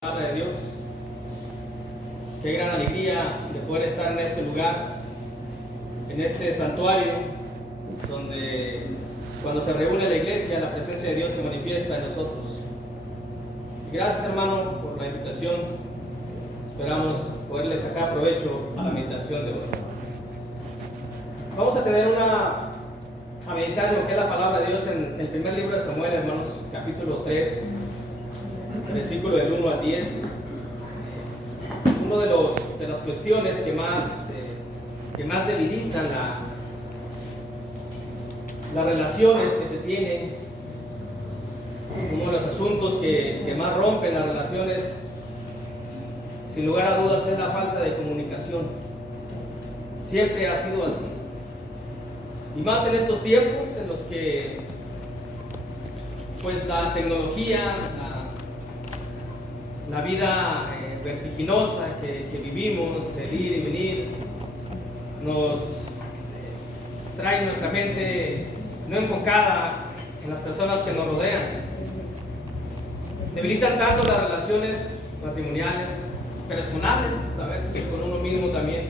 Palabra de Dios. Qué gran alegría de poder estar en este lugar, en este santuario, donde cuando se reúne la iglesia, la presencia de Dios se manifiesta en nosotros. Gracias, hermano, por la invitación. Esperamos poderle sacar provecho a la meditación de hoy. Vamos a meditar en lo que es la palabra de Dios en el primer libro de Samuel, hermanos, capítulo 3. Versículo del 1 al 10. Una de las cuestiones que más debilitan las relaciones que se tienen, uno de los asuntos que más rompen las relaciones, sin lugar a dudas, es la falta de comunicación. Siempre ha sido así. Y más en estos tiempos en los que pues la tecnología, la vida vertiginosa que vivimos, el ir y venir, nos trae nuestra mente no enfocada en las personas que nos rodean. Debilitan tanto las relaciones matrimoniales, personales, a veces que con uno mismo también,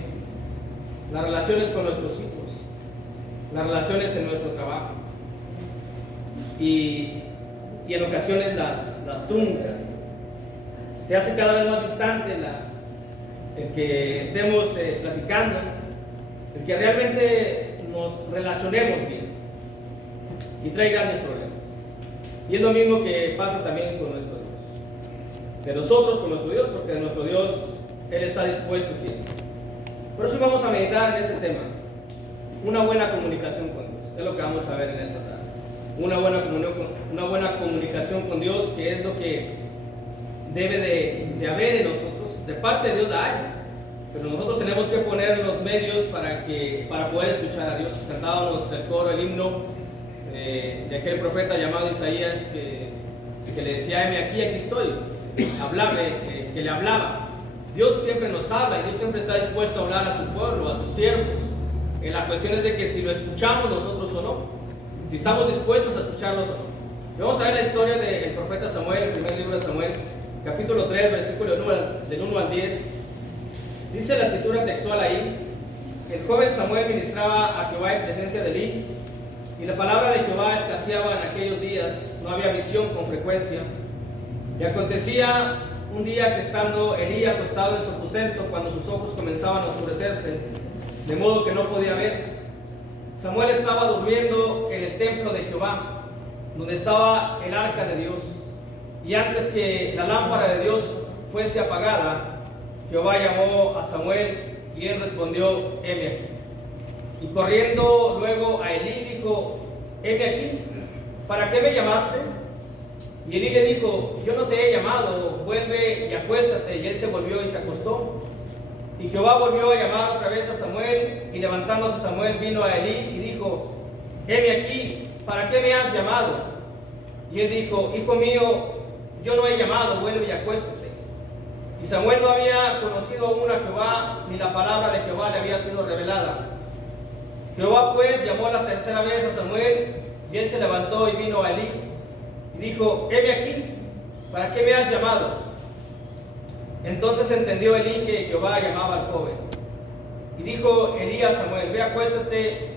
las relaciones con nuestros hijos, las relaciones en nuestro trabajo, y en ocasiones las truncan. Se hace cada vez más distante el que estemos platicando, el que realmente nos relacionemos bien, y trae grandes problemas. Y es lo mismo que pasa también con nuestro Dios, de nosotros con nuestro Dios, porque de nuestro Dios Él está dispuesto siempre. Por eso vamos a meditar en este tema, una buena comunicación con Dios. Es lo que vamos a ver en esta tarde. Una buena comunicación con Dios, que es lo que debe de haber en nosotros. De parte de Dios la hay, pero nosotros tenemos que poner los medios para poder escuchar a Dios. Cantábamos el coro, el himno de aquel profeta llamado Isaías, que le decía: aquí estoy, háblame, que le hablaba. Dios siempre nos habla, y Dios siempre está dispuesto a hablar a su pueblo, a sus siervos. La cuestión es de que si lo escuchamos nosotros o no, si estamos dispuestos a escucharlos o no. Vamos a ver la historia del profeta Samuel, el primer libro de Samuel, capítulo 3, versículo del 1 al 10. Dice la escritura textual ahí: el joven Samuel ministraba a Jehová en presencia de Elí, y la palabra de Jehová escaseaba en aquellos días, no había visión con frecuencia. Y acontecía un día que, estando Elí acostado en su aposento, cuando sus ojos comenzaban a oscurecerse, de modo que no podía ver, Samuel estaba durmiendo en el templo de Jehová, donde estaba el arca de Dios. Y antes que la lámpara de Dios fuese apagada, Jehová llamó a Samuel, y él respondió: heme aquí. Y corriendo luego a Elí dijo: heme aquí, ¿para qué me llamaste? Y Elí le dijo: yo no te he llamado, vuelve y acuéstate. Y él se volvió y se acostó. Y Jehová volvió a llamar otra vez a Samuel, y levantándose Samuel vino a Elí y dijo: heme aquí, ¿para qué me has llamado? Y él dijo: hijo mío, yo no he llamado, vuelve y acuéstate. Y Samuel no había conocido aún a Jehová, ni la palabra de Jehová le había sido revelada. Jehová pues llamó la tercera vez a Samuel, y él se levantó y vino a Elí, y dijo: heme aquí, ¿para qué me has llamado? Entonces entendió Elí que Jehová llamaba al joven. Y dijo Elí a Samuel: ve, acuéstate,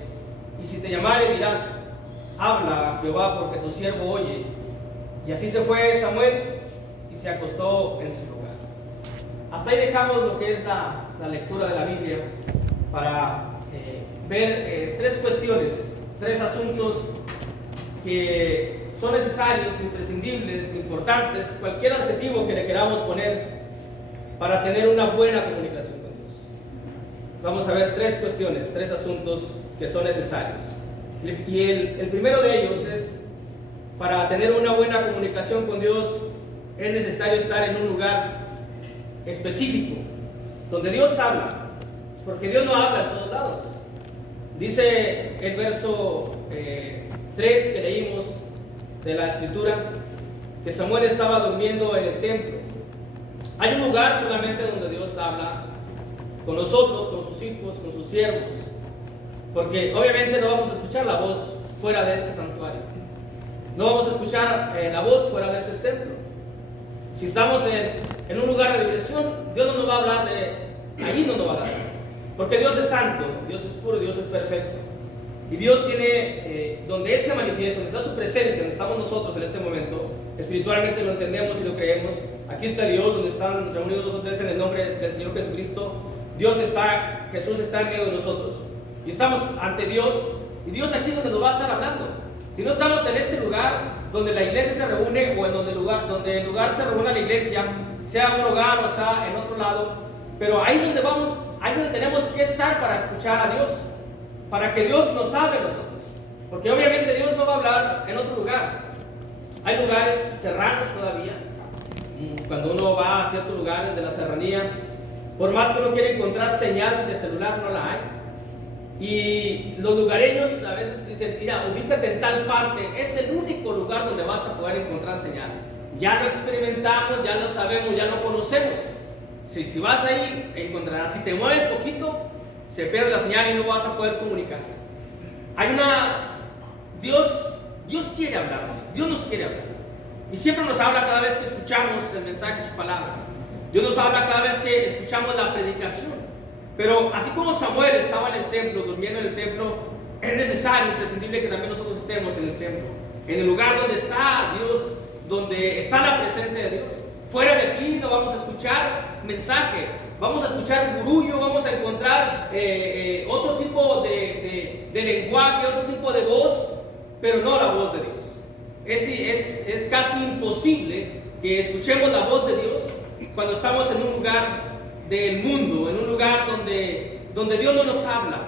y si te llamare dirás: habla Jehová, porque tu siervo oye. Y así se fue Samuel y se acostó en su lugar. Hasta ahí dejamos lo que es la lectura de la Biblia, para ver tres cuestiones, tres asuntos que son necesarios, imprescindibles, importantes, cualquier adjetivo que le queramos poner, para tener una buena comunicación con Dios. Vamos a ver tres cuestiones, tres asuntos que son necesarios. Y el primero de ellos es: para tener una buena comunicación con Dios, es necesario estar en un lugar específico, donde Dios habla, porque Dios no habla en todos lados. Dice el verso 3 que leímos de la escritura, que Samuel estaba durmiendo en el templo. Hay un lugar solamente donde Dios habla con nosotros, con sus hijos, con sus siervos, porque obviamente no vamos a escuchar la voz fuera de este santuario. No vamos a escuchar la voz fuera de este templo. Si estamos en un lugar de diversión, Dios no nos va a hablar de, ahí no nos va a hablar. Porque Dios es santo, Dios es puro, Dios es perfecto. Y Dios tiene, donde Él se manifiesta, donde está su presencia, donde estamos nosotros en este momento, espiritualmente lo entendemos y lo creemos. Aquí está Dios, donde están reunidos 2 o 3 en el nombre del Señor Jesucristo. Dios está, Jesús está en medio de nosotros. Y estamos ante Dios, y Dios aquí es donde nos va a estar hablando. Si no estamos en este lugar, donde la iglesia se reúne, o en donde el lugar se reúne la iglesia, sea un hogar o sea en otro lado, pero ahí es donde vamos, ahí es donde tenemos que estar para escuchar a Dios, para que Dios nos hable a nosotros. Porque obviamente Dios no va a hablar en otro lugar. Hay lugares serranos todavía. Cuando uno va a ciertos lugares de la serranía, por más que uno quiera encontrar señal de celular, no la hay. Y los lugareños a veces dicen, mira, ubícate en tal parte, es el único lugar donde vas a poder encontrar señal. Ya lo experimentamos, ya lo sabemos, ya lo conocemos. Si vas ahí, encontrarás. Si te mueves poquito, se pierde la señal y no vas a poder comunicar. Dios quiere hablarnos, Dios nos quiere hablar. Y siempre nos habla cada vez que escuchamos el mensaje, su palabra. Dios nos habla cada vez que escuchamos la predicación. Pero así como Samuel estaba en el templo, durmiendo en el templo, es necesario, imprescindible que también nosotros estemos en el templo. En el lugar donde está Dios, donde está la presencia de Dios. Fuera de aquí no vamos a escuchar mensaje, vamos a escuchar murmullo, vamos a encontrar otro tipo de lenguaje, otro tipo de voz, pero no la voz de Dios. Es casi imposible que escuchemos la voz de Dios cuando estamos en un lugar del mundo, en un lugar donde Dios no nos habla,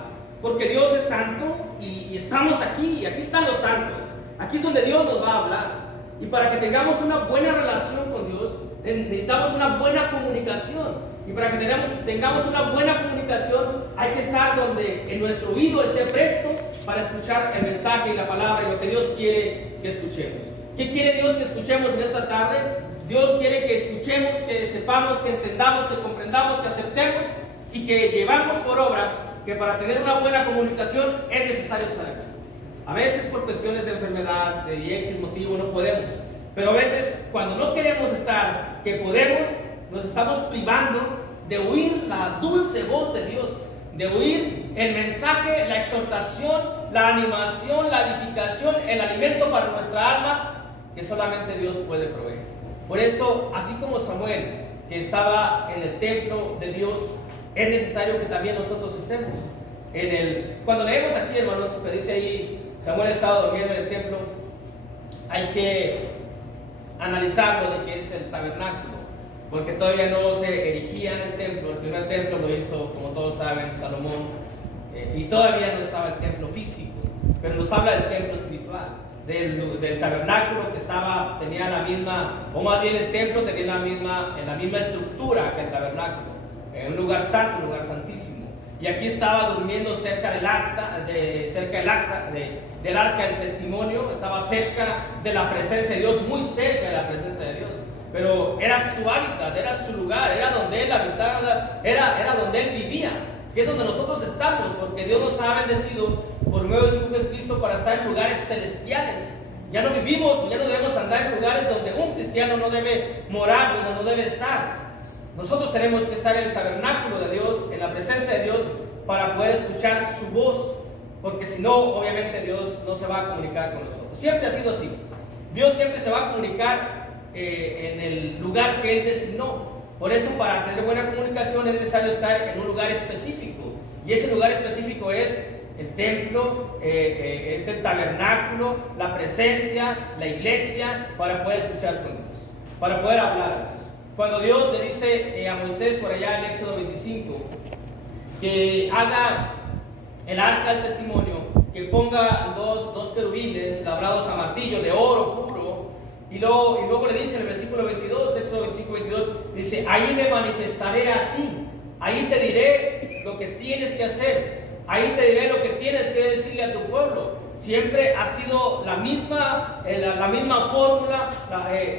porque Dios es santo y estamos aquí, y aquí están los santos, aquí es donde Dios nos va a hablar. Y para que tengamos una buena relación con Dios, necesitamos una buena comunicación. Y para que tengamos una buena comunicación, hay que estar donde en nuestro oído esté presto para escuchar el mensaje y la palabra y lo que Dios quiere que escuchemos. ¿Qué quiere Dios que escuchemos en esta tarde? Dios quiere que escuchemos, que sepamos, que entendamos, que comprendamos, que aceptemos y que llevamos por obra que para tener una buena comunicación es necesario estar aquí. A veces por cuestiones de enfermedad, de X motivo no podemos, pero a veces cuando no queremos estar, que podemos, nos estamos privando de oír la dulce voz de Dios, de oír el mensaje, la exhortación, la animación, la edificación, el alimento para nuestra alma que solamente Dios puede proveer. Por eso, así como Samuel, que estaba en el templo de Dios, es necesario que también nosotros estemos cuando leemos aquí, hermanos, que dice ahí, Samuel estaba durmiendo en el templo, hay que analizar lo de que es el tabernáculo, porque todavía no se erigía en el templo. El primer templo lo hizo, como todos saben, Salomón, y todavía no estaba el templo físico, pero nos habla del templo espiritual, del tabernáculo que tenía la misma, o más bien el templo tenía la misma estructura que el tabernáculo, un lugar santo, un lugar santísimo. Y aquí estaba durmiendo cerca del arca del testimonio, estaba cerca de la presencia de Dios, muy cerca de la presencia de Dios. Pero era su hábitat, era su lugar, era donde él habitaba, era donde él vivía, que es donde nosotros estamos, porque Dios nos ha bendecido por medio de su Jesucristo para estar en lugares celestiales. Ya no vivimos, ya no debemos andar en lugares donde un cristiano no debe morar, donde no debe estar. Nosotros tenemos que estar en el tabernáculo de Dios, en la presencia de Dios, para poder escuchar su voz, porque si no, obviamente Dios no se va a comunicar con nosotros. Siempre ha sido así. Dios siempre se va a comunicar en el lugar que Él designó. Por eso, para tener buena comunicación es necesario estar en un lugar específico, y ese lugar específico es el templo, es el tabernáculo, la presencia, la iglesia, para poder escuchar con Dios, para poder hablar a Dios. Cuando Dios le dice a Moisés por allá en Éxodo 25 que haga el arca del testimonio, que ponga dos querubines labrados a martillo de oro puro, y luego le dice en el versículo 22, Éxodo 25, 22, dice, ahí me manifestaré a ti, ahí te diré lo que tienes que hacer, ahí te diré lo que tienes que decirle a tu pueblo. Siempre ha sido la misma fórmula,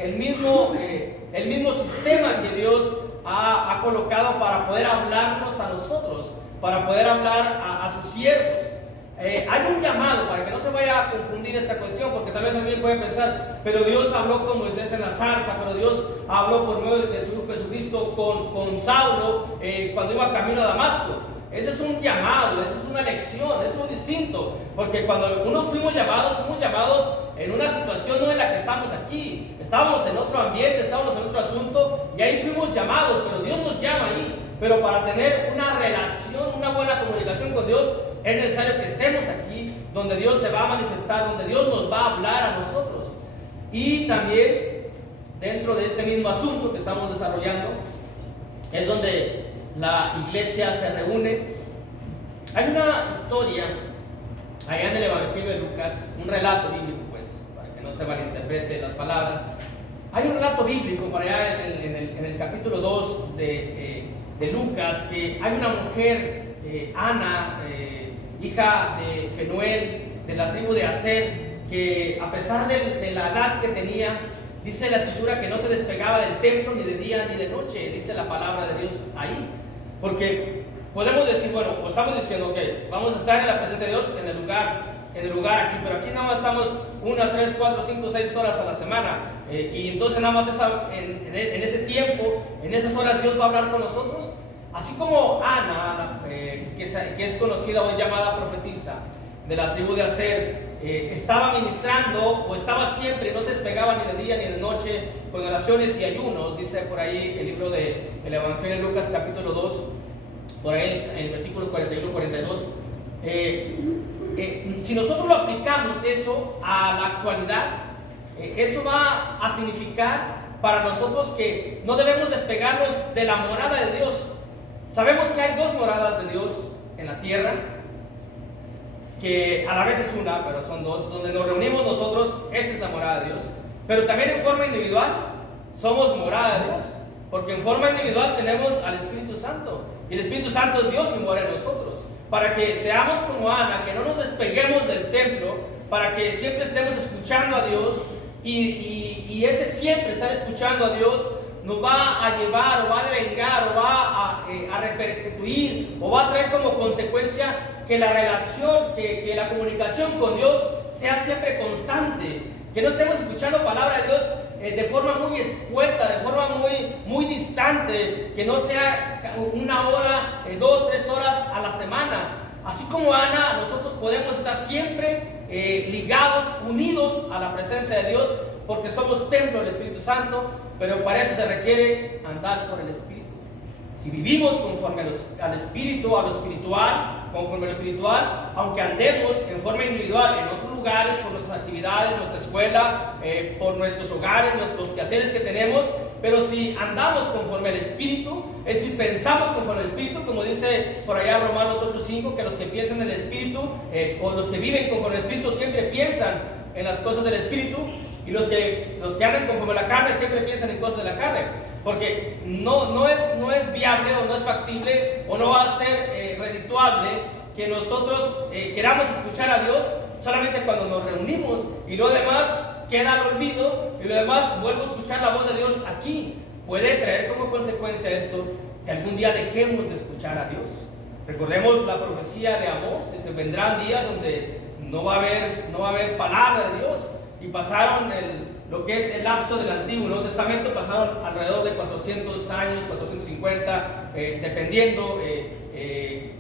el mismo sistema que Dios ha colocado para poder hablarnos a nosotros, para poder hablar a sus siervos. hay un llamado, para que no se vaya a confundir esta cuestión, porque tal vez alguien puede pensar, pero Dios habló con Moisés en la zarza, pero Dios habló por medio de Jesucristo con Saulo cuando iba camino a Damasco. Ese es un llamado, eso es una elección, es muy distinto, porque cuando uno fuimos llamados en una situación no en la que estamos aquí, estábamos en otro ambiente, estábamos en otro asunto, y ahí fuimos llamados, pero Dios nos llama ahí. Pero para tener una relación, una buena comunicación con Dios, es necesario que estemos aquí, donde Dios se va a manifestar, donde Dios nos va a hablar a nosotros. Y también, dentro de este mismo asunto que estamos desarrollando, es donde la iglesia se reúne. Hay una historia allá en el Evangelio de Lucas, un relato bíblico, pues, para que no se malinterpreten las palabras. Hay un relato bíblico por allá en el capítulo 2 de Lucas, que hay una mujer, Ana, hija de Fenuel, de la tribu de Aser, que a pesar de la edad que tenía, dice la escritura que no se despegaba del templo ni de día ni de noche, dice la palabra de Dios ahí. Porque podemos decir, bueno, pues estamos diciendo, ok, vamos a estar en la presencia de Dios en el lugar aquí, pero aquí nada más estamos 1, 3, 4, 5, 6 horas a la semana. Y entonces nada más en ese tiempo, en esas horas Dios va a hablar con nosotros. Así como Ana, que es conocida o es llamada profetisa de la tribu de Aser, estaba ministrando o estaba siempre, no se despegaba ni de día ni de noche, con oraciones y ayunos, dice por ahí el libro del Evangelio de Lucas capítulo 2, por ahí en el versículo 41-42. Si nosotros lo aplicamos eso a la actualidad, eso va a significar para nosotros que no debemos despegarnos de la morada de Dios. Sabemos que hay dos moradas de Dios en la tierra, que a la vez es una, pero son dos, donde nos reunimos nosotros. Esta es la morada de Dios. Pero también en forma individual somos morada de Dios, porque en forma individual tenemos al Espíritu Santo, y el Espíritu Santo es Dios que mora en nosotros, para que seamos como Ana, que no nos despeguemos del templo, para que siempre estemos escuchando a Dios, y ese siempre estar escuchando a Dios nos va a llevar, o va a devengar, o va a repercutir, o va a traer como consecuencia que la relación, que la comunicación con Dios sea siempre constante, que no estemos escuchando palabra de Dios de forma muy escueta, de forma muy distante, que no sea 1 hora, 2, 3 horas a la semana. Así como Ana, nosotros podemos estar siempre ligados, unidos a la presencia de Dios, porque somos templo del Espíritu Santo, pero para eso se requiere andar por el Espíritu. Si vivimos conforme al Espíritu, a lo espiritual, conforme a lo espiritual, aunque andemos en forma individual en otros lugares, por nuestras actividades, nuestra escuela, por nuestros hogares, nuestros quehaceres que tenemos, pero si andamos conforme al Espíritu, es decir, pensamos conforme al Espíritu, como dice por allá Romanos 8:5, que los que piensan en el Espíritu, o los que viven conforme al Espíritu, siempre piensan en las cosas del Espíritu, y los que andan conforme a la carne siempre piensan en cosas de la carne, porque no es viable, o no es factible, o no va a ser redituable que nosotros queramos escuchar a Dios solamente cuando nos reunimos, y lo demás queda al olvido, y lo demás vuelvo a escuchar la voz de Dios aquí. Puede traer como consecuencia esto que algún día dejemos de escuchar a Dios. Recordemos la profecía de Amós, dice: vendrán días donde no va a haber palabra de Dios. Y pasaron lo que es el lapso del Antiguo y Nuevo Testamento, pasaron alrededor de 400 años, 450, dependiendo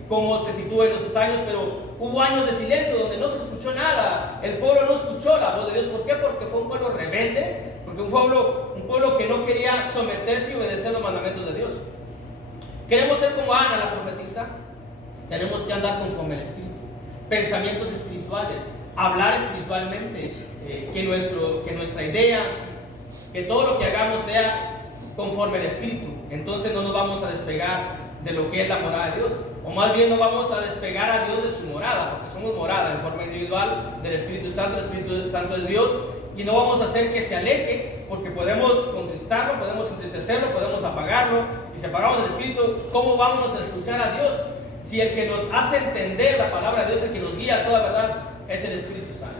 cómo se sitúen esos años, pero hubo años de silencio donde no se escuchó nada. El pueblo no escuchó la voz de Dios. ¿Por qué? Porque fue un pueblo rebelde, porque un pueblo que no quería someterse y obedecer los mandamientos de Dios. Queremos ser como Ana, la profetisa. Tenemos que andar conforme al Espíritu, pensamientos espirituales, hablar espiritualmente, que nuestra idea, que todo lo que hagamos sea conforme al Espíritu. Entonces no nos vamos a despegar de lo que es la morada de Dios, o más bien no vamos a despegar a Dios de su morada, porque somos morada en forma individual del Espíritu Santo. El Espíritu Santo es Dios, y no vamos a hacer que se aleje, porque podemos contristarlo, podemos entristecerlo, podemos apagarlo. Y si apagamos el Espíritu, ¿cómo vamos a escuchar a Dios? Si el que nos hace entender la palabra de Dios, el que nos guía a toda verdad, es el Espíritu Santo.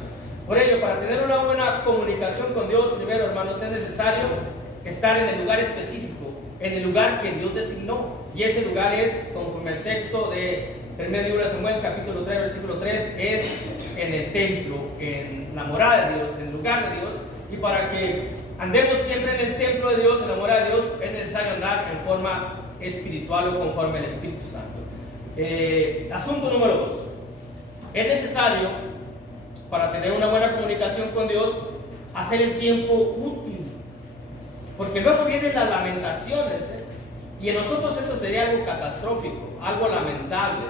Por ello, para tener una buena comunicación con Dios, primero, hermanos, es necesario estar en el lugar específico, en el lugar que Dios designó, y ese lugar es, conforme al texto de primer libro de Samuel, capítulo 3, versículo 3, es en el templo, en la morada de Dios, en el lugar de Dios. Y para que andemos siempre en el templo de Dios, en la morada de Dios, es necesario andar en forma espiritual o conforme al Espíritu Santo. Asunto número 2. Es necesario, para tener una buena comunicación con Dios, hacer el tiempo útil. Porque luego vienen las lamentaciones, y en nosotros eso sería algo catastrófico, algo lamentable.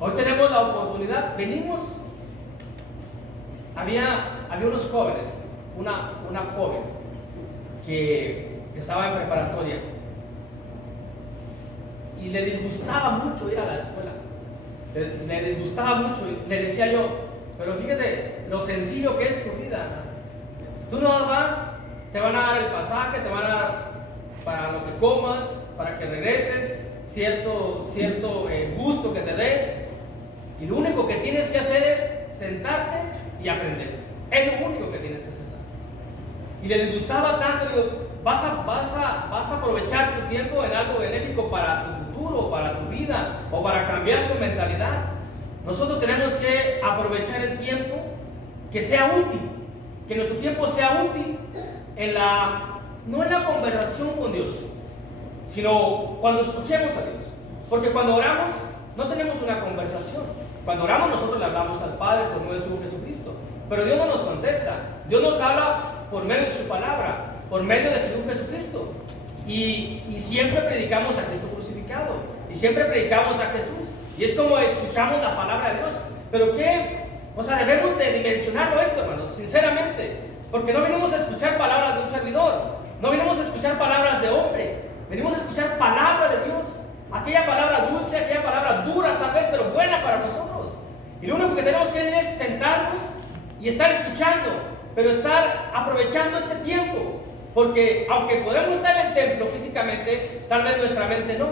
Hoy tenemos la oportunidad, había unos jóvenes, una joven que estaba en preparatoria y le disgustaba mucho ir a la escuela, le disgustaba mucho, y le decía yo, pero fíjate lo sencillo que es tu vida, tú nada más te van a dar el pasaje, te van a dar para lo que comas, para que regreses, cierto gusto que te des, y lo único que tienes que hacer es sentarte y aprender. Es lo único que tienes que hacer. Y le disgustaba tanto, le digo, vas a aprovechar tu tiempo en algo benéfico para tu futuro, para tu vida, o para cambiar tu mentalidad. Nosotros tenemos que aprovechar el tiempo que sea útil, que nuestro tiempo sea útil no en la conversación con Dios, sino cuando escuchemos a Dios. Porque cuando oramos, no tenemos una conversación. Cuando oramos, nosotros le hablamos al Padre por medio de su Jesucristo. Pero Dios no nos contesta. Dios nos habla por medio de su palabra, por medio de su Hijo Jesucristo. Y siempre predicamos a Cristo crucificado. Y siempre predicamos a Jesús. Y es como escuchamos la palabra de Dios. Pero debemos de dimensionarlo esto, hermanos, sinceramente. Porque no venimos a escuchar palabras de un servidor. No venimos a escuchar palabras de hombre. Venimos a escuchar palabra de Dios. Aquella palabra dulce, aquella palabra dura tal vez, pero buena para nosotros. Y lo único que tenemos que hacer es sentarnos y estar escuchando, pero estar aprovechando este tiempo. Porque aunque podemos estar en el templo físicamente, tal vez nuestra mente no.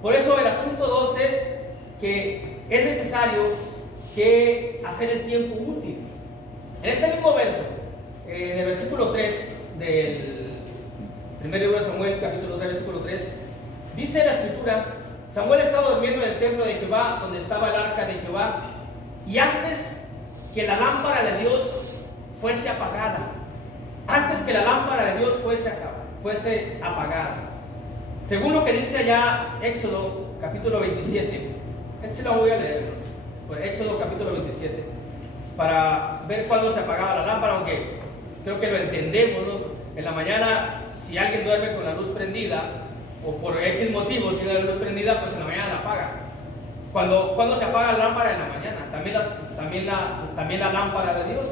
Por eso el asunto 2 es que es necesario que hacer el tiempo útil. En este mismo verso, en el versículo 3 del primer libro de Samuel, capítulo 3, versículo 3, dice la escritura: Samuel estaba durmiendo en el templo de Jehová, donde estaba el arca de Jehová, y antes que la lámpara de Dios fuese apagada, fuese apagada, según lo que dice allá Éxodo capítulo 27, este lo voy a leer, Éxodo capítulo 27, para ver cuándo se apagaba la lámpara, aunque creo que lo entendemos, ¿no? En la mañana, si alguien duerme con la luz prendida, o por X motivo tiene la luz prendida, pues en la mañana la apaga. Cuando se apaga la lámpara en la mañana, también la lámpara de Dios.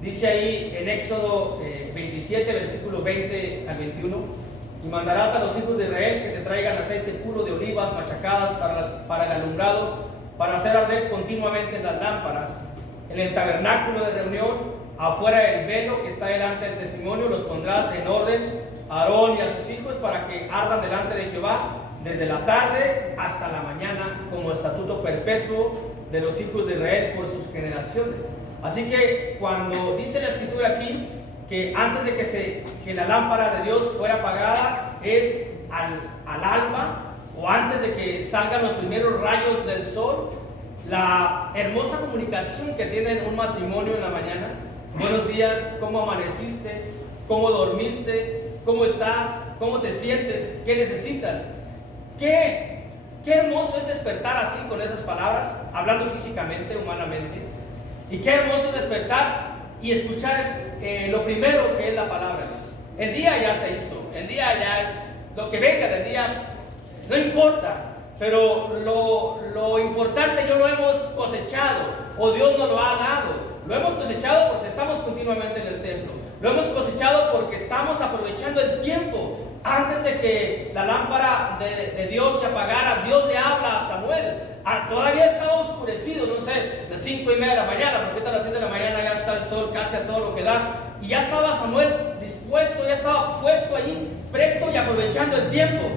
Dice ahí en Éxodo 27, versículo 20 al 21: y mandarás a los hijos de Israel que te traigan aceite puro de olivas machacadas para el alumbrado, para hacer arder continuamente las lámparas. En el tabernáculo de reunión, afuera del velo que está delante del testimonio, los pondrás en orden a Aarón y a sus hijos, para que ardan delante de Jehová desde la tarde hasta la mañana, como estatuto perpetuo de los hijos de Israel por sus generaciones. Así que cuando dice la escritura aquí que antes de que la lámpara de Dios fuera apagada, es al alba, o antes de que salgan los primeros rayos del sol, la hermosa comunicación que tienen un matrimonio en la mañana. Buenos días, ¿cómo amaneciste? ¿Cómo dormiste? ¿Cómo estás? ¿Cómo te sientes? ¿Qué necesitas? Qué hermoso es despertar así, con esas palabras, hablando físicamente, humanamente. Y qué hermoso es despertar y escuchar lo primero, que es la palabra de Dios. El día ya se hizo, el día ya es lo que venga del día, no importa. Pero lo importante ya lo hemos cosechado, o Dios nos lo ha dado. Lo hemos cosechado porque estamos continuamente en el templo. Lo hemos cosechado porque estamos aprovechando el tiempo. Antes de que la lámpara de Dios se apagara, Dios le habla a Samuel. Todavía estaba oscurecido, no sé, las 5:30 de la mañana, porque ahorita a las 7 de la mañana ya está el sol casi a todo lo que da. Y ya estaba Samuel dispuesto, ya estaba puesto allí, presto y aprovechando el tiempo.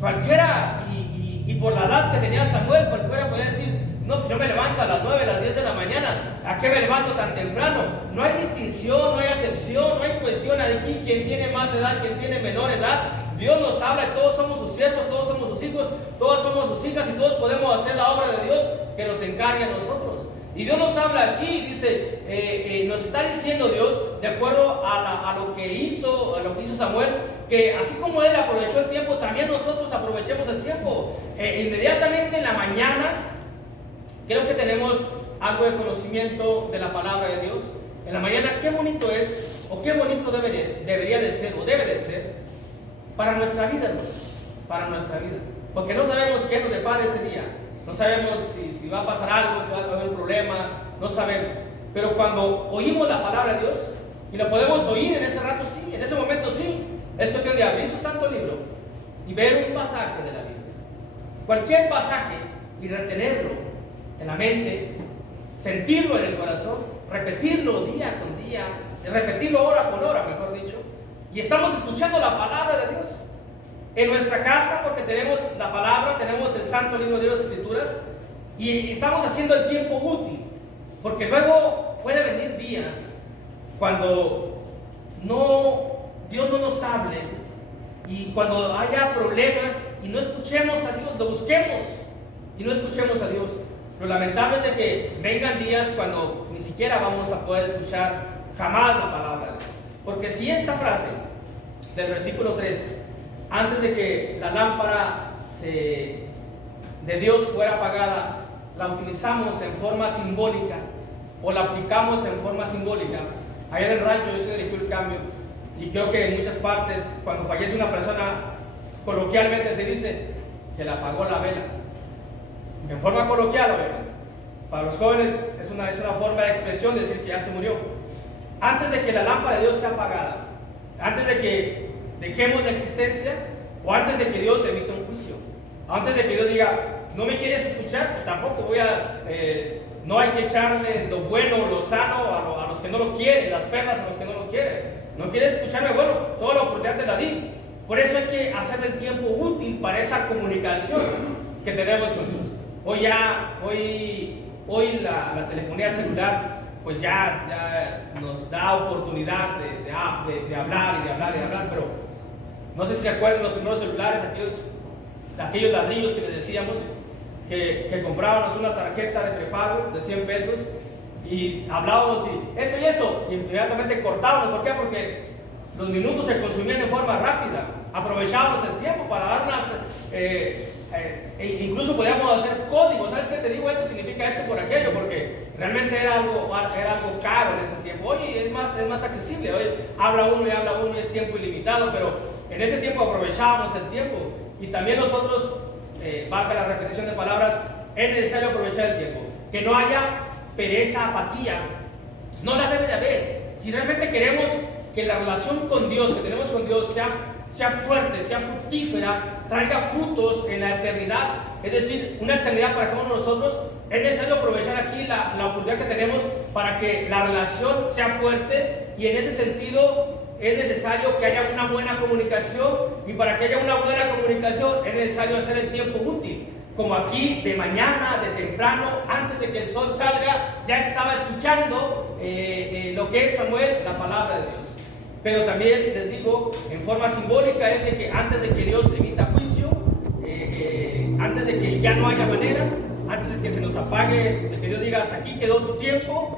Cualquiera, y por la edad que tenía Samuel, cualquiera podía decir: no, pues yo me levanto a las 9, a las 10 de la mañana. ¿A qué me levanto tan temprano? No hay distinción, no hay acepción, no hay cuestión de aquí quién tiene más edad, quién tiene menor edad. Dios nos habla y todos somos sus siervos, todos somos sus hijos. hijos, todas somos sus hijas y todos podemos hacer la obra de Dios que nos encargue a nosotros. Y Dios nos habla aquí, dice, nos está diciendo Dios, de acuerdo a lo que hizo Samuel, que así como él aprovechó el tiempo, también nosotros aprovechemos el tiempo. Inmediatamente en la mañana, creo que tenemos algo de conocimiento de la palabra de Dios. En la mañana, qué bonito es, o qué bonito debería de ser, o debe de ser, para nuestra vida, hermanos, para nuestra vida. Porque no sabemos qué nos depara ese día. No sabemos si va a pasar algo, si va a haber un problema, no sabemos. Pero cuando oímos la palabra de Dios, y lo podemos oír en ese rato, sí, en ese momento sí, es cuestión de abrir su santo libro y ver un pasaje de la Biblia. Cualquier pasaje y retenerlo en la mente, sentirlo en el corazón, repetirlo día con día, repetirlo hora con hora, mejor dicho. Y estamos escuchando la palabra de Dios en nuestra casa, porque tenemos la palabra, tenemos el santo libro de las Escrituras, y estamos haciendo el tiempo útil, porque luego puede venir días cuando Dios no nos hable, y cuando haya problemas y no escuchemos a Dios, lo busquemos y no escuchemos a Dios. Lo lamentable es de que vengan días cuando ni siquiera vamos a poder escuchar jamás la palabra de Dios. Porque si esta frase del versículo 3, antes de que la lámpara de Dios fuera apagada, la utilizamos en forma simbólica o la aplicamos en forma simbólica. Allá en el rancho yo soy de el cambio, y creo que en muchas partes, cuando fallece una persona, coloquialmente se dice, se le apagó la vela. En forma coloquial, obviamente. Para los jóvenes es una forma de expresión de decir que ya se murió. Antes de que la lámpara de Dios sea apagada, antes de que dejemos la existencia, o antes de que Dios emita un juicio, antes de que Dios diga, no me quieres escuchar, pues tampoco no hay que echarle lo bueno, lo sano a los que no lo quieren, las perlas a los que no lo quieren. No quieres escucharme, bueno, toda la oportunidad te la di. Por eso hay que hacer el tiempo útil para esa comunicación que tenemos con Dios. Hoy la telefonía celular pues ya nos da oportunidad de hablar y de hablar, pero no sé si se acuerdan los primeros celulares, aquellos ladrillos que les decíamos, que comprábamos una tarjeta de prepago de 100 pesos y hablábamos y esto, y inmediatamente cortábamos. ¿Por qué? Porque los minutos se consumían de forma rápida, aprovechábamos el tiempo para darnos, incluso podíamos hacer códigos. ¿Sabes qué te digo? Esto significa esto por aquello, porque realmente era algo caro en ese tiempo. Hoy es más accesible, hoy habla uno y es tiempo ilimitado, pero en ese tiempo aprovechábamos el tiempo. Y también nosotros, valga la repetición de palabras, es necesario aprovechar el tiempo, que no haya pereza, apatía, no la debe de haber. Si realmente queremos que la relación con Dios, que tenemos con Dios, sea fuerte, sea fructífera, traiga frutos en la eternidad, es decir, una eternidad para cada uno de nosotros, es necesario aprovechar aquí la oportunidad que tenemos para que la relación sea fuerte, y en ese sentido es necesario que haya una buena comunicación, y para que haya una buena comunicación es necesario hacer el tiempo útil. Como aquí de mañana, de temprano, antes de que el sol salga, ya estaba escuchando lo que es Samuel, la palabra de Dios. Pero también les digo, en forma simbólica, es de que antes de que Dios emita juicio, antes de que ya no haya manera, antes de que se nos apague, de que Dios diga, hasta aquí quedó tu tiempo,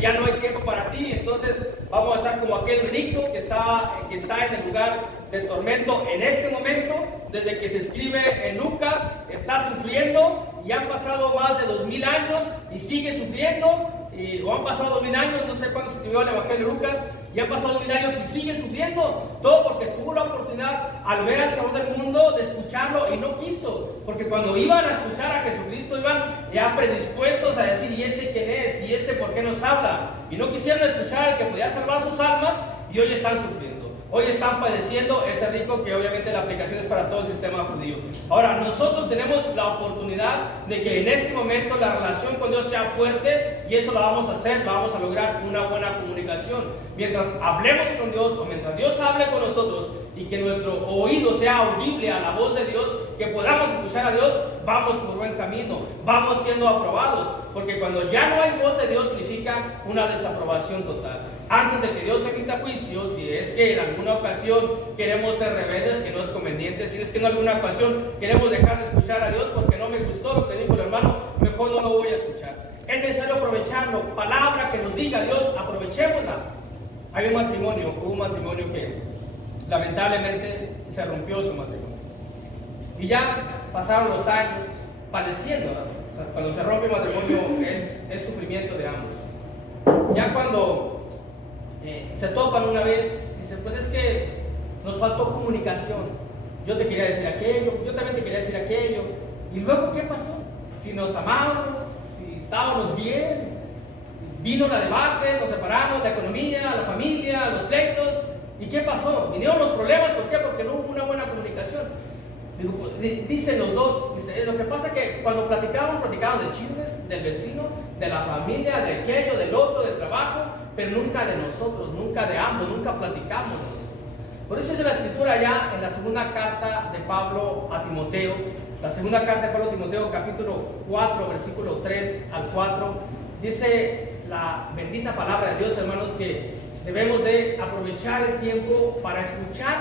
ya no hay tiempo para ti, entonces vamos a estar como aquel rico que está en el lugar del tormento en este momento. Desde que se escribe en Lucas, está sufriendo, y han pasado más de 2000 años y sigue sufriendo, o han pasado 2000 años, no sé cuándo se escribió el Evangelio de Lucas, y han pasado 2000 años y sigue sufriendo, todo porque tuvo la oportunidad al ver al Salvador del mundo de escucharlo y no quiso, porque cuando iban a escuchar a Jesucristo iban ya predispuestos a decir, ¿y este quién es? ¿Y este por qué nos habla? Y no quisieron escuchar al que podía salvar sus almas, y hoy están sufriendo. Hoy están padeciendo ese rico, que obviamente la aplicación es para todo el sistema judío. Ahora, nosotros tenemos la oportunidad de que en este momento la relación con Dios sea fuerte, y eso lo vamos a hacer, vamos a lograr una buena comunicación. Mientras hablemos con Dios, o mientras Dios hable con nosotros, y que nuestro oído sea audible a la voz de Dios, que podamos escuchar a Dios, vamos por buen camino, vamos siendo aprobados, porque cuando ya no hay voz de Dios significa una desaprobación total. Antes de que Dios emita juicio, si es que en alguna ocasión queremos ser rebeldes, que no es conveniente, decir, es que en alguna ocasión queremos dejar de escuchar a Dios porque no me gustó lo que dijo el hermano, mejor no lo voy a escuchar. Es necesario aprovecharlo, palabra que nos diga Dios, aprovechémosla. Hay hubo un matrimonio que lamentablemente se rompió su matrimonio. Y ya pasaron los años padeciendo, ¿no? O sea, cuando se rompe el matrimonio es sufrimiento de ambos. Ya cuando se topan una vez, dicen, pues es que nos faltó comunicación. Yo te quería decir aquello, yo también te quería decir aquello. ¿Y luego qué pasó? Si nos amábamos, si estábamos bien, vino la debacle, nos separamos, la economía, la familia, los pleitos. ¿Y qué pasó? Vinieron los problemas, ¿por qué? Porque no hubo una buena comunicación. Dicen los dos, lo que pasa es que cuando platicábamos de chismes, del vecino, de la familia, de aquello, del otro, del trabajo, pero nunca de nosotros, nunca de ambos, nunca platicamos de nosotros. Por eso dice la escritura ya en la segunda carta de Pablo a Timoteo, la segunda carta de Pablo a Timoteo, capítulo 4, versículo 3 al 4, dice la bendita palabra de Dios, hermanos, que debemos de aprovechar el tiempo para escuchar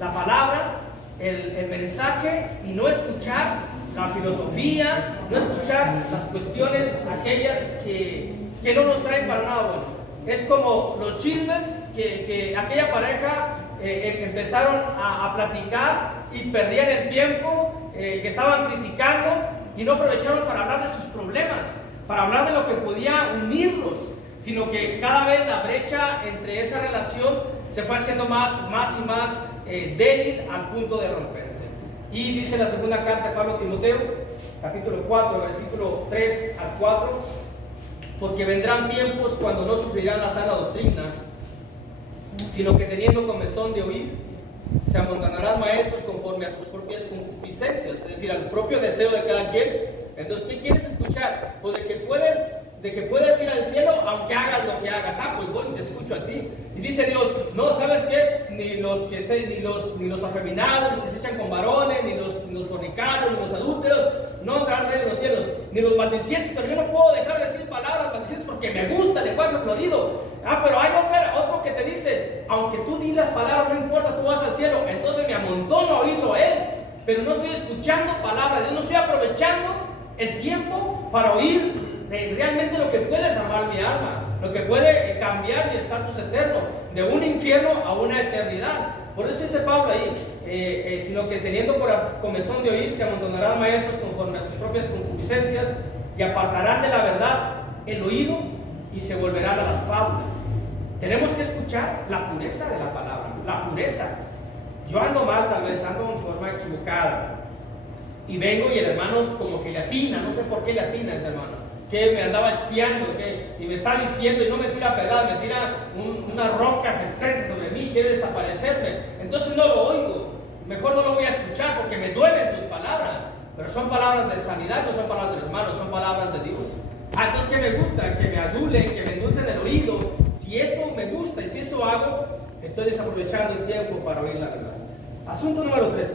la palabra, el mensaje, y no escuchar la filosofía, no escuchar las cuestiones aquellas que no nos traen para nada bueno. Es como los chismes que aquella pareja empezaron a platicar y perdían el tiempo, que estaban criticando y no aprovecharon para hablar de sus problemas, para hablar de lo que podía unirlos, sino que cada vez la brecha entre esa relación se fue haciendo más y más débil al punto de romperse. Y dice la segunda carta de Pablo a Timoteo, capítulo 4, versículo 3 al 4, porque vendrán tiempos cuando no sufrirán la sana doctrina, sino que teniendo comezón de oír, se amontonarán maestros conforme a sus propias concupiscencias, es decir, al propio deseo de cada quien. Entonces, ¿qué quieres escuchar? Pues de que puedes ir al cielo aunque hagas lo que hagas. Ah, pues voy y te escucho a ti. Y dice Dios, no, ¿sabes qué? Ni los afeminados, los que se echan con varones, ni los fornicarios, ni los adúlteros, no entrarán en los cielos, ni los maldicientes. Pero yo no puedo dejar de decir palabras maldicientes porque me gusta el lenguaje florido. Ah, pero hay otro que te dice, aunque tú di las palabras, no importa, tú vas al cielo. Entonces me amontono a oírlo a él, pero no estoy escuchando palabras de Dios, no estoy aprovechando el tiempo para oír realmente lo que puede salvar mi alma, lo que puede cambiar mi estatus eterno, de un infierno a una eternidad. Por eso dice Pablo ahí, sino que teniendo comezón de oír, se amontonarán maestros conforme a sus propias concupiscencias, y apartarán de la verdad el oído y se volverán a las fábulas. Tenemos que escuchar la pureza de la palabra, la pureza. Yo ando mal, tal vez ando en forma equivocada, y vengo y el hermano como que le atina, no sé por qué le atina ese hermano, que me andaba espiando, y me está diciendo, y no me tira pedradas, me tira unas rocas extensas sobre mí, quiere desaparecerme. Entonces no lo oigo, mejor no lo voy a escuchar porque me duelen sus palabras, pero son palabras de sanidad, no son palabras del hermano, son palabras de Dios. Ah, entonces, ¿qué me gusta? Que me adulen, que me endulcen el oído. Si eso me gusta y si eso hago, estoy desaprovechando el tiempo para oír la verdad. Asunto número 3.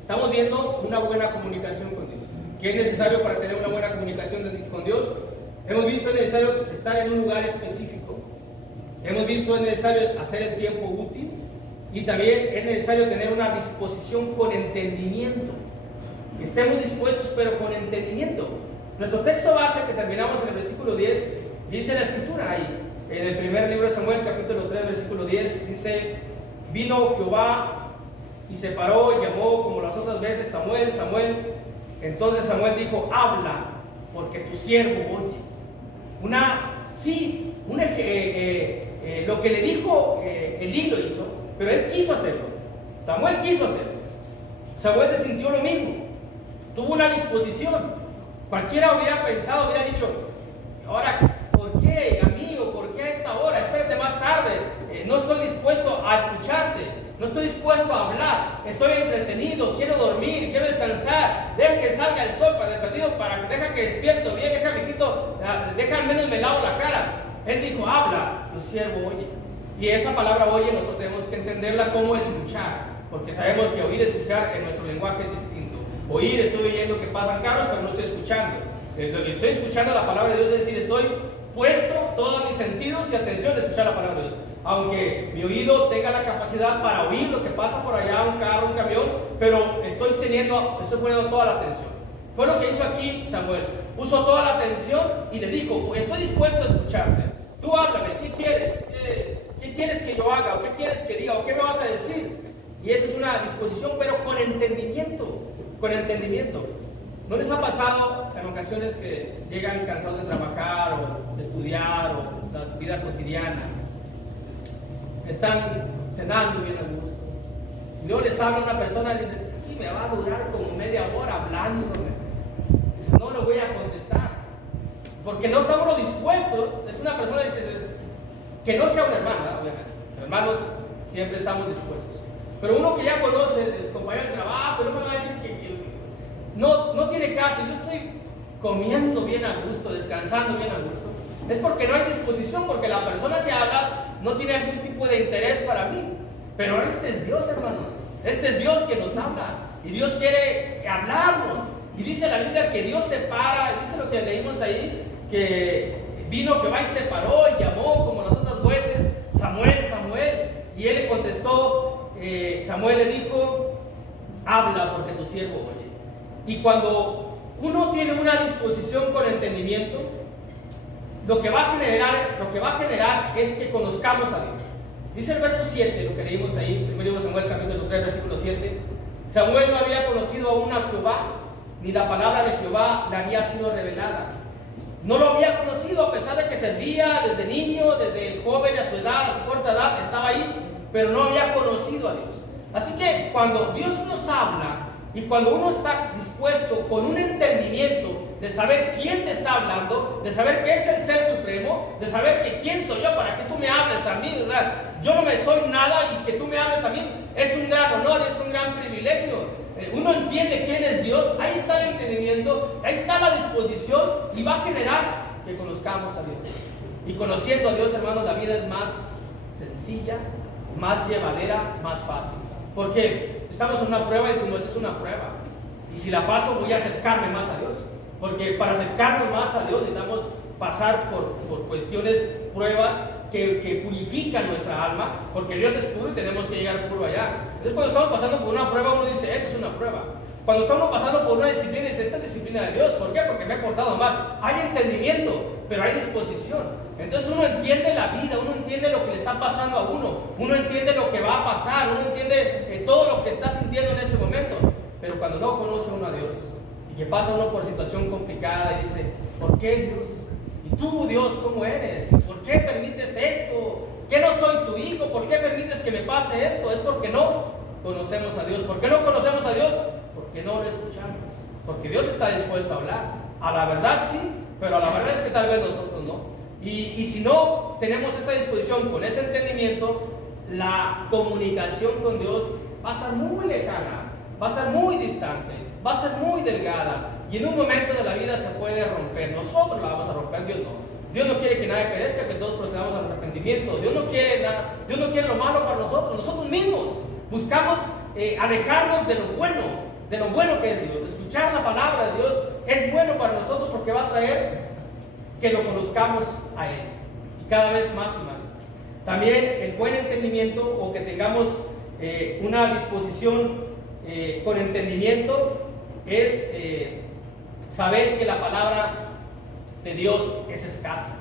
Estamos viendo una buena comunicación con Dios. ¿Qué es necesario para tener una buena comunicación con Dios? Hemos visto que es necesario estar en un lugar específico. Hemos visto que es necesario hacer el tiempo útil. Y también es necesario tener una disposición con entendimiento. Que estemos dispuestos, pero con entendimiento. Nuestro texto base, que terminamos en el versículo 10, dice la escritura ahí. En el primer libro de Samuel, capítulo 3, versículo 10, dice: vino Jehová y se paró y llamó como las otras veces: Samuel, Samuel. Entonces Samuel dijo: habla, porque tu siervo oye. Lo que le dijo Elí lo hizo, pero él quiso hacerlo. Samuel quiso hacerlo. Samuel se sintió lo mismo, tuvo una disposición. Cualquiera hubiera pensado, hubiera dicho: ahora, ¿por qué, amigo? ¿Por qué a esta hora? Espérate más tarde. No estoy dispuesto a escucharte. No estoy dispuesto a hablar, estoy entretenido, quiero dormir, quiero descansar, deja que salga el sol deja que despierto bien, deja al menos me lavo la cara. Él dijo: habla, tu siervo oye. Y esa palabra oye nosotros tenemos que entenderla como escuchar, porque sabemos que oír y escuchar en nuestro lenguaje es distinto. Oír, estoy oyendo que pasan carros, pero no estoy escuchando. Estoy escuchando la palabra de Dios, es decir, estoy puesto todos mis sentidos y atención a escuchar la palabra de Dios. Aunque mi oído tenga la capacidad para oír lo que pasa por allá, un carro, un pero estoy poniendo toda la atención. Fue lo que hizo aquí Samuel. Puso toda la atención y le dijo: estoy dispuesto a escucharte. Tú háblame, ¿qué quieres? ¿Qué quieres que yo haga? ¿O qué quieres que diga? ¿O qué me vas a decir? Y esa es una disposición, pero con entendimiento. Con entendimiento. ¿No les ha pasado en ocasiones que llegan cansados de trabajar o de estudiar o la vida cotidiana? Están cenando bien a gusto. Y luego les habla una persona y dices: sí, me va a durar como media hora hablándome. Dices: no lo voy a contestar. Porque no está uno dispuesto. Es una persona que no sea una hermana, obviamente. Hermanos, siempre estamos dispuestos. Pero uno que ya conoce, el compañero de trabajo, no me va a decir que no tiene caso. Yo estoy comiendo bien a gusto, descansando bien a gusto. Es porque no hay disposición, porque la persona que habla no tiene algún tipo de interés para mí. Pero este es Dios, hermanos. Este es Dios que nos habla. Y Dios quiere hablarnos. Y dice la Biblia que Dios separa. Dice lo que leímos ahí, que vino Jehová y separó y llamó como las otras voces: Samuel, Samuel. Y él le contestó, Samuel le dijo: habla, porque tu siervo oye. Y cuando uno tiene una disposición con entendimiento, lo que va a generar es que conozcamos a Dios. Dice el verso 7, lo que leímos ahí, primer libro de Samuel, capítulo 3, versículo 7. Samuel no había conocido aún a Jehová, ni la palabra de Jehová le había sido revelada. No lo había conocido, a pesar de que servía desde niño, desde joven, a su edad, a su corta edad, estaba ahí, pero no había conocido a Dios. Así que cuando Dios nos habla, y cuando uno está dispuesto con un entendimiento de saber quién te está hablando, de saber que es el Ser Supremo, de saber que quién soy yo para que tú me hables a mí, ¿verdad? Yo no me soy nada y que tú me hables a mí es un gran honor, es un gran privilegio. Uno entiende quién es Dios, ahí está el entendimiento, ahí está la disposición y va a generar que conozcamos a Dios. Y conociendo a Dios, hermanos, la vida es más sencilla, más llevadera, más fácil. ¿Por qué? Estamos en una prueba y decimos: es una prueba. Y si la paso, voy a acercarme más a Dios. Porque para acercarnos más a Dios necesitamos pasar por cuestiones, pruebas que purifican nuestra alma, porque Dios es puro y tenemos que llegar puro allá. Entonces, cuando estamos pasando por una prueba, uno dice: esto es una prueba. Cuando estamos pasando por una disciplina, dice: esta es disciplina de Dios. ¿Por qué? Porque me he portado mal. Hay entendimiento, pero hay disposición. Entonces uno entiende la vida, uno entiende lo que le está pasando a uno entiende lo que va a pasar, uno entiende todo lo que está sintiendo en ese momento. Pero cuando no conoce uno a Dios y que pasa uno por situación complicada y dice: ¿por qué, Dios? ¿Y tú, Dios, cómo eres? ¿Por qué permites esto? ¿Qué no soy tu hijo? ¿Por qué permites que me pase esto? Es porque no conocemos a Dios. ¿Por qué no conocemos a Dios? Porque no lo escuchamos. Porque Dios está dispuesto a hablar. A la verdad sí, pero a la verdad es que tal vez nosotros no. Y si no tenemos esa disposición con ese entendimiento, la comunicación con Dios va a estar muy lejana, va a estar muy distante, va a ser muy delgada. Y en un momento de la vida se puede romper. Nosotros la vamos a romper, Dios no. Dios no quiere que nadie perezca, que todos procedamos al arrepentimiento. Dios no quiere nada, Dios no quiere lo malo para nosotros. Nosotros mismos buscamos alejarnos de lo bueno que es Dios. Escuchar la palabra de Dios es bueno para nosotros porque va a traer que lo conozcamos a Él. Y cada vez más y más. También el buen entendimiento, o que tengamos una disposición con entendimiento, es saber que la palabra de Dios es escasa.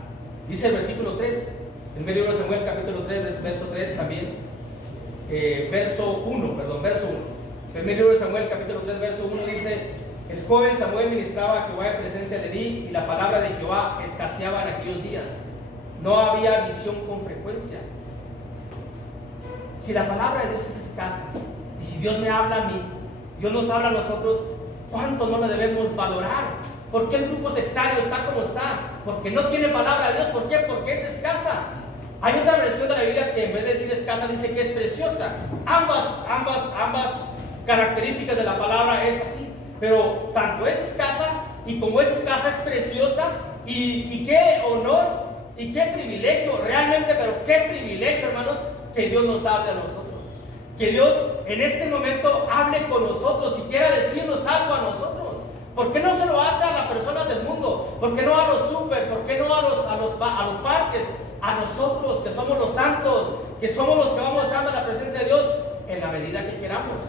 Dice el versículo 3, en medio de Samuel capítulo 3, verso 3 también, verso 1. En medio de Samuel capítulo 3, verso 1 dice: el joven Samuel ministraba a Jehová en presencia de Elí, y la palabra de Jehová escaseaba en aquellos días. No había visión con frecuencia. Si la palabra de Dios es escasa, y si Dios me habla a mí, Dios nos habla a nosotros, ¿cuánto no le debemos valorar? ¿Por qué el grupo sectario está como está? Porque no tiene palabra de Dios. ¿Por qué? Porque es escasa. Hay otra versión de la Biblia que en vez de decir escasa dice que es preciosa. Ambas características de la palabra es así. Pero tanto es escasa y como es escasa es preciosa. Y qué honor y qué privilegio, realmente, pero qué privilegio, hermanos, que Dios nos hable a nosotros. Que Dios en este momento hable con nosotros y quiera decirnos algo a nosotros. ¿Por qué no se lo hace a las personas del mundo? ¿Por qué no a los súper? ¿Por qué no a los parques? A nosotros, que somos los santos, que somos los que vamos entrando a la presencia de Dios en la medida que queramos.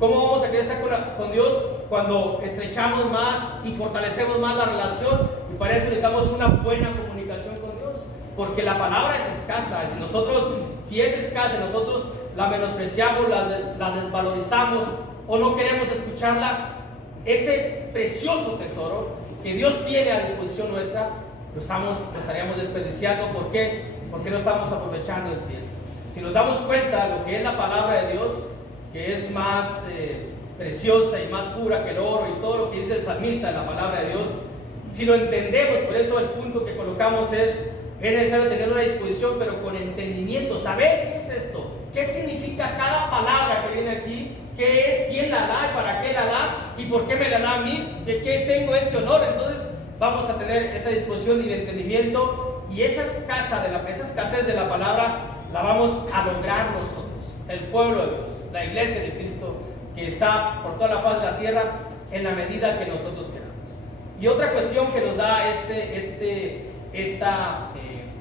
¿Cómo vamos a querer estar con Dios cuando estrechamos más y fortalecemos más la relación? Y para eso necesitamos una buena comunicación con Dios, porque la palabra es escasa. Si es escasa, nosotros la menospreciamos, la desvalorizamos o no queremos escucharla, ese precioso tesoro que Dios tiene a disposición nuestra, lo estaríamos desperdiciando. ¿Por qué? Porque no estamos aprovechando el tiempo. Si nos damos cuenta de lo que es la palabra de Dios, que es más preciosa y más pura que el oro y todo lo que dice el salmista en la palabra de Dios, si lo entendemos, por eso el punto que colocamos es necesario tener una disposición, pero con entendimiento, saber qué es esto, qué significa cada palabra que viene aquí, qué es, quién la da y para qué la da y por qué me la da a mí, de qué tengo ese honor. Entonces vamos a tener esa disposición y el entendimiento, y esa escasez de la palabra la vamos a lograr nosotros, el pueblo de Dios, la iglesia de Cristo, que está por toda la faz de la tierra, en la medida que nosotros queramos. Y otra cuestión que nos da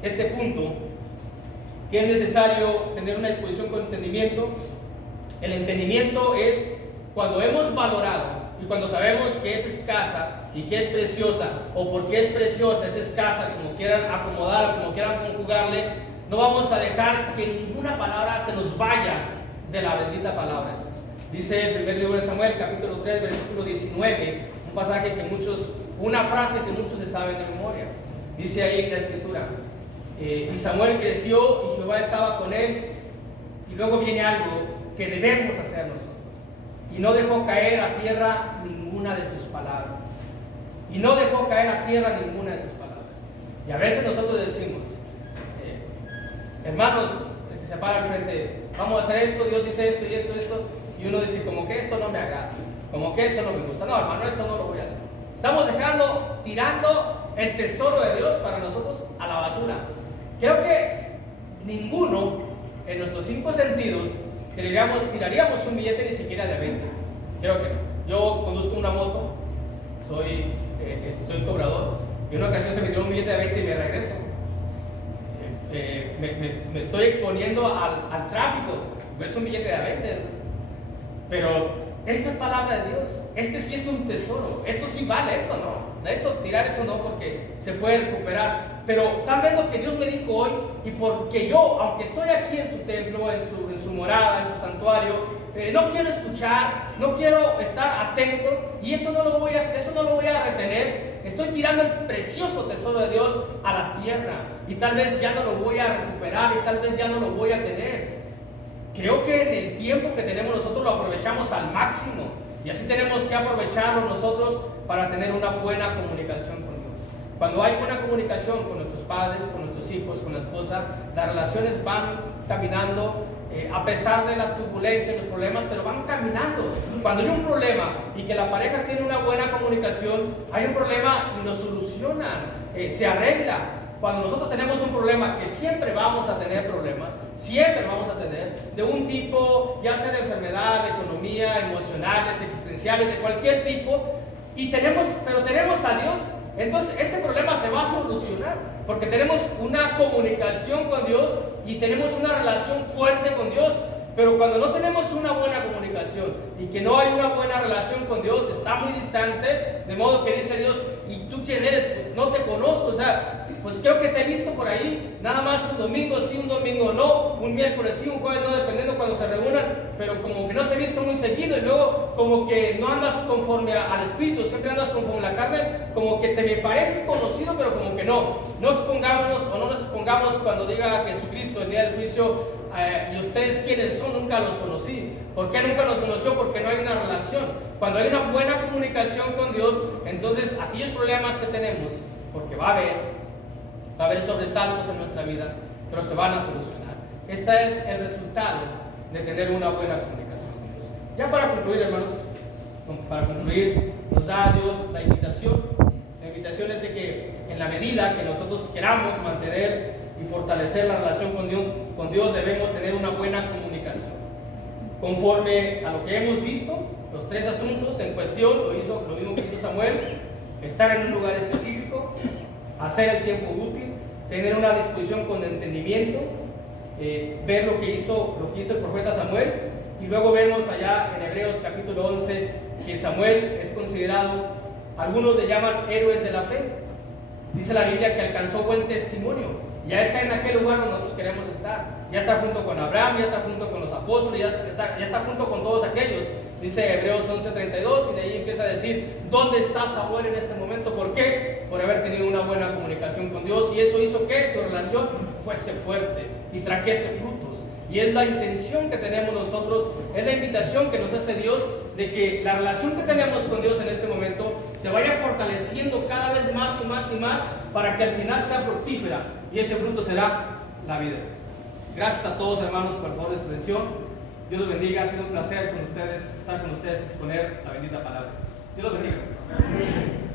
este punto, que es necesario tener una disposición con entendimiento. El entendimiento es cuando hemos valorado y cuando sabemos que es escasa y que es preciosa, o porque es preciosa, es escasa, como quieran acomodarla, como quieran conjugarle, no vamos a dejar que ninguna palabra se nos vaya de la bendita palabra de Dios. Dice el primer libro de Samuel, capítulo 3, versículo 19, un pasaje una frase que muchos se saben de memoria. Dice ahí en la escritura, y Samuel creció y Jehová estaba con él. Y luego viene algo que debemos hacer nosotros. Y no dejó caer a tierra ninguna de sus palabras. Y no dejó caer a tierra ninguna de sus palabras. Y a veces nosotros decimos, hermanos, el que se para al frente, vamos a hacer esto, Dios dice esto y esto, y uno dice, como que esto no me agrada, como que esto no me gusta. No, hermano, esto no lo voy a hacer. Estamos tirando el tesoro de Dios para nosotros a la basura. Creo que ninguno en nuestros 5 sentidos tiraríamos un billete ni siquiera de 20. Creo que no. Yo conduzco una moto, soy cobrador, y en una ocasión se me tiró un billete de 20 y me regreso. Me estoy exponiendo al tráfico. Es un billete de 20, pero esta es palabra de Dios. Este sí es un tesoro. Esto sí vale, esto no. Tirar eso no, porque se puede recuperar. Pero tal vez lo que Dios me dijo hoy, y porque yo, aunque estoy aquí en su templo, en su morada, en su santuario, no quiero escuchar, no quiero estar atento, y eso no lo voy a retener. Estoy tirando el precioso tesoro de Dios a la tierra, y tal vez ya no lo voy a recuperar, y tal vez ya no lo voy a tener. Creo que en el tiempo que tenemos nosotros lo aprovechamos al máximo, y así tenemos que aprovecharlo nosotros para tener una buena comunicación con Dios. Cuando hay buena comunicación con nuestros padres, con nuestros hijos, con la esposa, las relaciones van caminando, a pesar de la turbulencia y los problemas, pero van caminando. Cuando hay un problema y que la pareja tiene una buena comunicación, hay un problema y lo solucionan, se arregla. Cuando nosotros tenemos un problema, que siempre vamos a tener problemas, siempre vamos a tener, de un tipo, ya sea de enfermedad, de economía, emocionales, existenciales, de cualquier tipo, pero tenemos a Dios, entonces ese problema se va a solucionar, porque tenemos una comunicación con Dios y tenemos una relación fuerte con Dios. Pero cuando no tenemos una buena comunicación y que no hay una buena relación con Dios, está muy distante, de modo que dice Dios, ¿y tú quién eres? No te conozco, o sea, pues creo que te he visto por ahí, nada más un domingo sí, un domingo no, un miércoles sí, un jueves no, dependiendo cuando se reúnan, pero como que no te he visto muy seguido, y luego como que no andas conforme al Espíritu, siempre andas conforme a la carne, como que te me pareces conocido, pero como que no expongámonos o no nos expongamos cuando diga Jesucristo el día del juicio. Y ustedes quiénes son, nunca los conocí. ¿Por qué nunca los conoció? Porque no hay una relación. Cuando hay una buena comunicación con Dios, entonces aquellos problemas que tenemos, porque va a haber sobresaltos en nuestra vida, pero se van a solucionar. Este es el resultado de tener una buena comunicación con Dios. Ya para concluir, hermanos, nos da Dios la invitación. La invitación es de que en la medida que nosotros queramos mantener y fortalecer la relación con Dios, debemos tener una buena comunicación. Conforme a lo que hemos visto, los 3 asuntos en cuestión, lo mismo que hizo Samuel: estar en un lugar específico, hacer el tiempo útil, tener una disposición con entendimiento, ver lo que hizo el profeta Samuel, Y luego vemos allá en Hebreos capítulo 11 que Samuel es considerado, algunos le llaman héroes de la fe. Dice la Biblia que alcanzó buen testimonio. Ya está en aquel lugar donde nosotros queremos estar. Ya está junto con Abraham, ya está junto con los apóstoles, ya está junto con todos aquellos. Dice Hebreos 11:32 y de ahí empieza a decir, ¿dónde está Samuel en este momento? ¿Por qué? Por haber tenido una buena comunicación con Dios, y eso hizo que su relación fuese fuerte y trajese frutos. Y es la intención que tenemos nosotros, es la invitación que nos hace Dios de que la relación que tenemos con Dios en este momento se vaya fortaleciendo cada vez más y más y más para que al final sea fructífera, y ese fruto será la vida. Gracias a todos, hermanos, por favor de su atención. Dios los bendiga, ha sido un placer con ustedes, estar con ustedes, exponer la bendita palabra de Dios. Dios los bendiga. Amén.